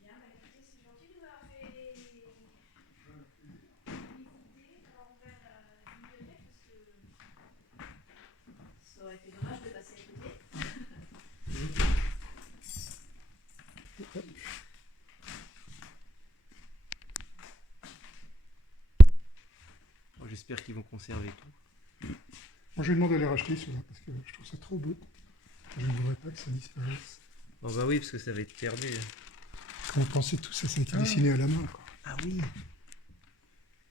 Bien, bah écoutez, c'est gentil de m'avoir fait visiter, d'avoir ouvert la bibliothèque parce que ça aurait été dommage de passer à côté. Oh, j'espère qu'ils vont conserver tout. Moi, j'ai demandé à les racheter, ceux-là, parce que je trouve ça trop beau. Je ne voudrais pas que ça disparaisse. Oh bah oui, parce que ça va être perdu. Quand on pensait tout ça, ça a été dessiné à la main, quoi. Ah oui.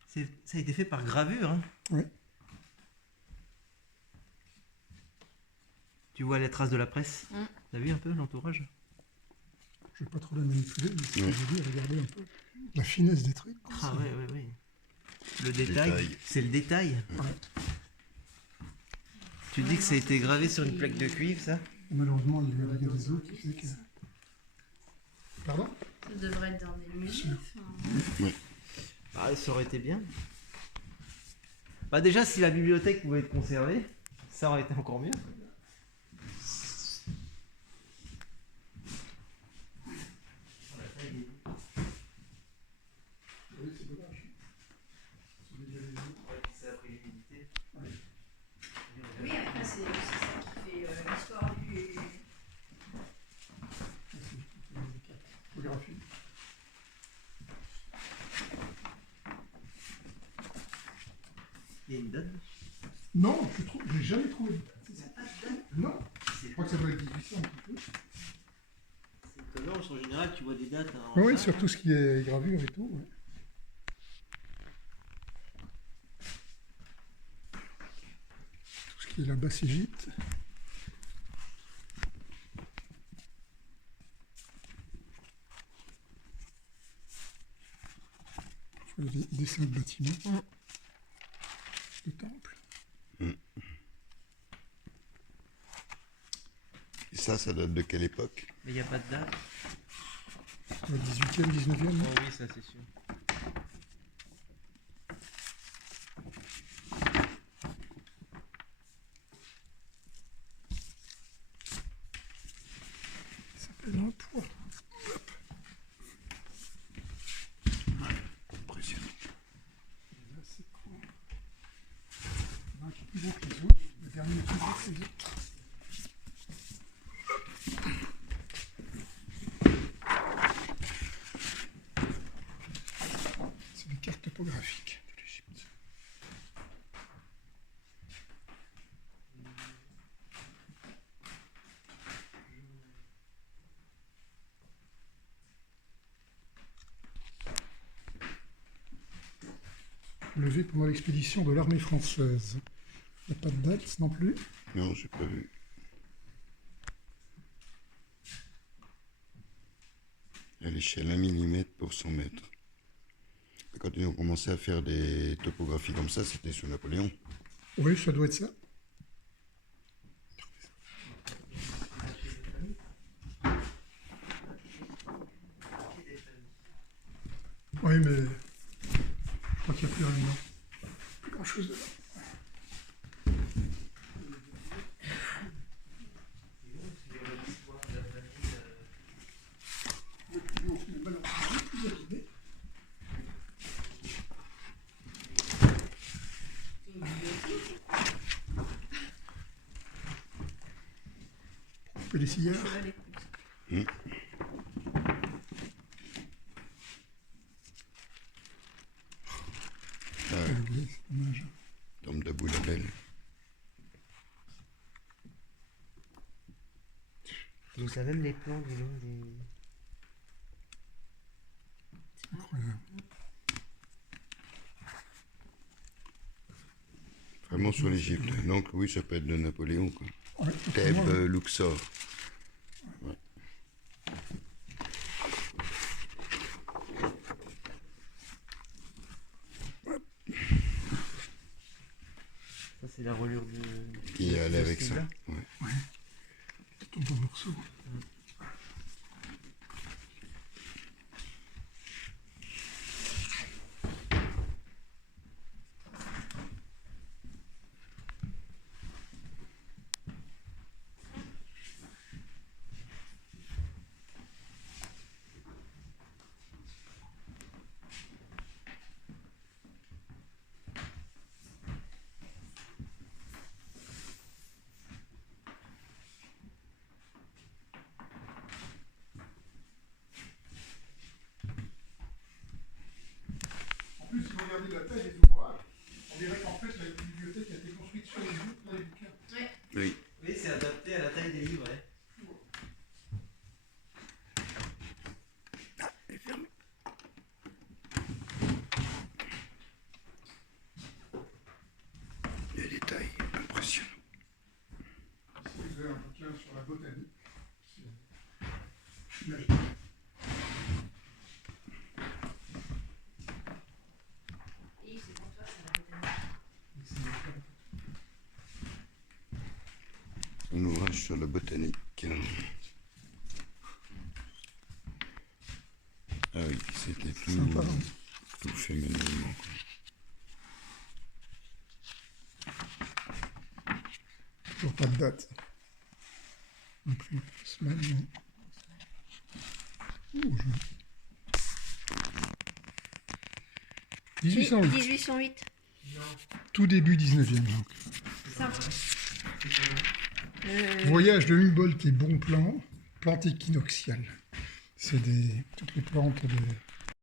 Ça a été fait par gravure. Hein. Ouais. Tu vois la trace de la presse. T'as vu un peu l'entourage? Je ne vais pas trop la manipuler, mais ce que je dis, regardez un peu la finesse des trucs. Ah ouais. Le détail. C'est le détail. Ouais. Tu dis que ça a été gravé sur une plaque de cuivre, ça? Malheureusement, il y a eu un dégât des eaux qui fait que... Pardon? Ça devrait être dans des musées. Oui. Ah, ça aurait été bien. Bah déjà, si la bibliothèque pouvait être conservée, ça aurait été encore mieux. Oui, c'est dommage. Oui, après, c'est ça qui fait l'histoire du. Photographie. Il y a une date? Non, je n'ai jamais trouvé de date. Il n'y a pas de date. Non, je crois que ça doit être 1800 un petit peu. C'est étonnant, en général, tu vois des dates. Hein, Oui, sur tout ce qui est gravure et tout. Ouais. Tout ce qui est la Basse-Égypte. Les dessins de bâtiments. Le temple. Et ça date de quelle époque? Mais il n'y a pas de date. Le 18e, 19e. Oh oui, ça c'est sûr. Ça s'appelle un poids. Impressionnant. Et là, c'est quoi? Il y en a un qui est plus gros que les autres. Le dernier est plus gros que les autres. C'est des cartes topographiques de l'Égypte. Levé pendant l'expédition de l'armée française. Il n'y a pas de date non plus. Non, j'ai pas vu. À l'échelle 1 mm pour 100 mètres. Et quand ils ont commencé à faire des topographies comme ça, c'était sous Napoléon. Oui, ça doit être ça. Oui, mais je crois qu'il n'y a plus rien dedans. Plus grand chose dedans. Couper les cigares. Oui, c'est dommage. Tombe debout la belle. Donc ça même les plans du long des... Incroyable. Vraiment sur l'Égypte. Donc oui, ça peut être de Napoléon, quoi. Ouais, Thèbes, autrement, là. Luxor. Ouais. Ça c'est la reliure de... Qui allait avec ça. style-là. Ouais. Ça tombe en morceaux. regardez la taille des ouvrages, on dirait qu'en fait la bibliothèque a été construite sur les bouquins. Oui. Oui, c'est adapté à la taille des livres. Ouais. Elle est fermée. Les détails impressionnants. Si vous avez un bouquin sur la botanique, c'est magique. Et c'est pour toi, c'est la botanique. Un ouvrage sur la botanique. Ah oui, c'était tout, Sympa, hein. tout fait manuellement. Toujours pas de date. Imprimé semaine, mais... Ouh, je... 1808, 1808. tout début 19e. Donc. Ça. Voyage de Humboldt et Bonpland, plante équinoxiale. C'est toutes les plantes de